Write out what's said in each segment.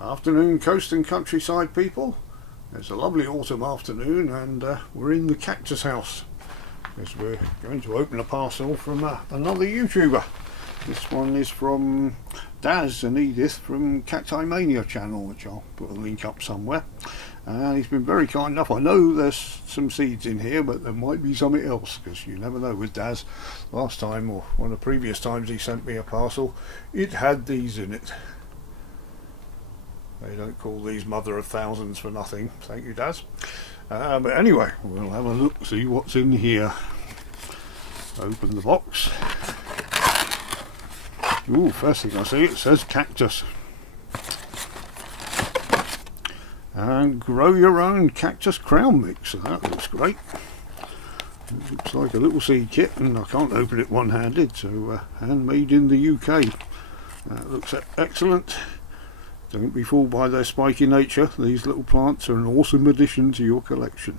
Afternoon, coast and countryside people. It's a lovely autumn afternoon and we're in the cactus house because we're going to open a parcel from another YouTuber. This one is from Daz and Edith from Cacti Mania channel, which I'll put a link up somewhere. And he's been very kind enough. I know there's some seeds in here, but there might be something else, because you never know with Daz. Last time, or one of the previous times he sent me a parcel, it had these in it. They don't call these mother of thousands for nothing. Thank you, Daz. But anyway, we'll have a look, see what's in here. Open the box. Ooh, first thing I see, it says cactus. And grow your own cactus crown mix. So that looks great. It looks like a little seed kit, and I can't open it one-handed, so handmade in the UK. That looks excellent. Don't be fooled by their spiky nature. These little plants are an awesome addition to your collection.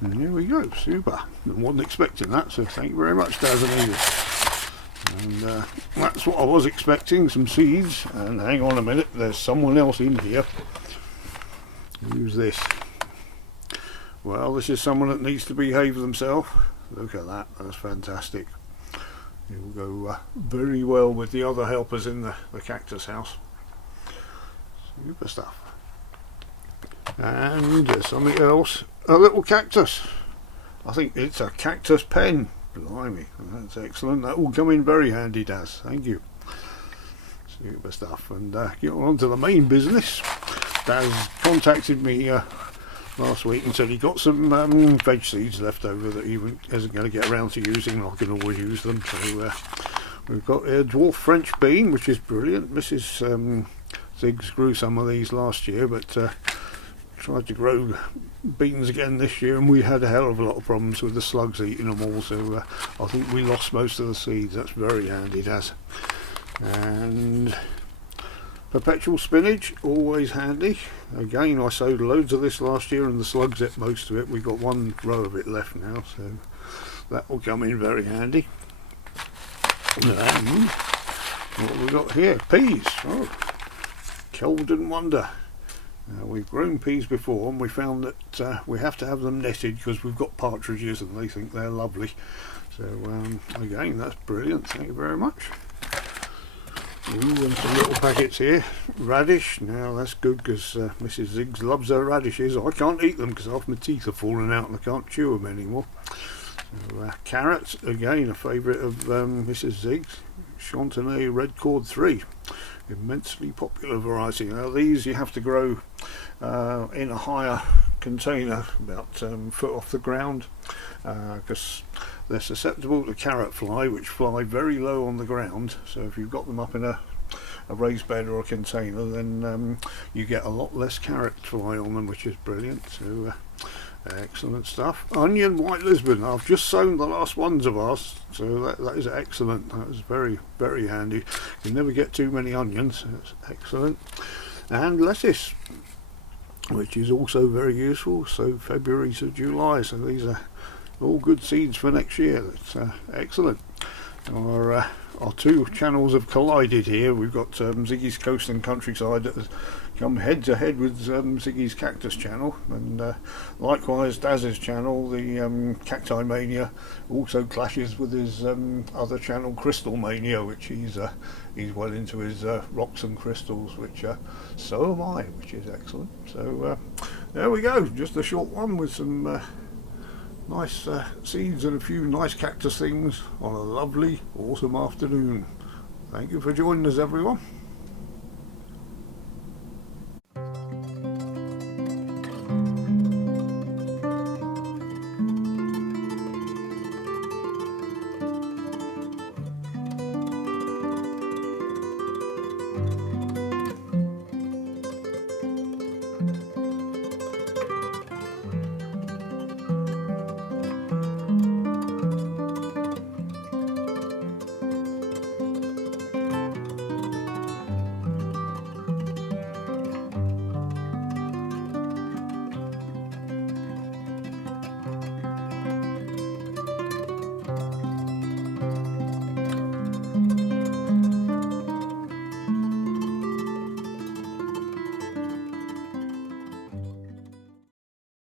And here we go, super. I wasn't expecting that, so thank you very much, Daz and Edith. And that's what I was expecting, some seeds. And hang on a minute, there's someone else in here. Who's this? Well, this is someone that needs to behave themselves. Look at that, that's fantastic. It will go very well with the other helpers in the cactus house. Super stuff. And there's something else. A little cactus. I think it's a cactus pen. Blimey, that's excellent. That will come in very handy, Daz. Thank you. Super stuff. And get on to the main business. Daz contacted me last week and said he got some veg seeds left over that he isn't going to get around to using. I can always use them. So we've got a dwarf French bean, which is brilliant. Mrs. Ziggs grew some of these last year, but tried to grow beans again this year, and we had a hell of a lot of problems with the slugs eating them all, so I think we lost most of the seeds. That's very handy, Daz. And perpetual spinach, always handy. Again, I sowed loads of this last year and the slugs ate most of it. We've got one row of it left now, so that will come in very handy. And what have we got here? Peas. Oh, Kelvin Wonder. We've grown peas before, and we found that we have to have them netted because we've got partridges and they think they're lovely. So again, that's brilliant. Thank you very much. Ooh, and some little packets here. Radish. Now that's good because Mrs. Ziggs loves her radishes. I can't eat them because half my teeth are falling out and I can't chew them anymore. So, carrots, again a favourite of Mrs. Ziggs. Chantenay Red Cord 3. Immensely popular variety. Now these you have to grow in a higher container, about foot off the ground, because they're susceptible to carrot fly, which fly very low on the ground. So if you've got them up in a raised bed or a container, then you get a lot less carrot fly on them, which is brilliant. So excellent stuff. Onion White Lisbon. I've just sown the last ones of ours, so that is excellent. That is very, very handy. You never get too many onions. It's excellent. And lettuce, which is also very useful. So February to July. So these are all good seeds for next year. That's excellent. Our two channels have collided here. We've got Ziggy's Coast and Countryside that has come head to head with Ziggy's Cactus channel, and likewise Daz's channel, the Cacti Mania, also clashes with his other channel, Crystal Mania, which he's well into his rocks and crystals, which so am I, which is excellent. So there we go, just a short one with some nice seeds and a few nice cactus things on a lovely autumn afternoon. Thank you for joining us, everyone.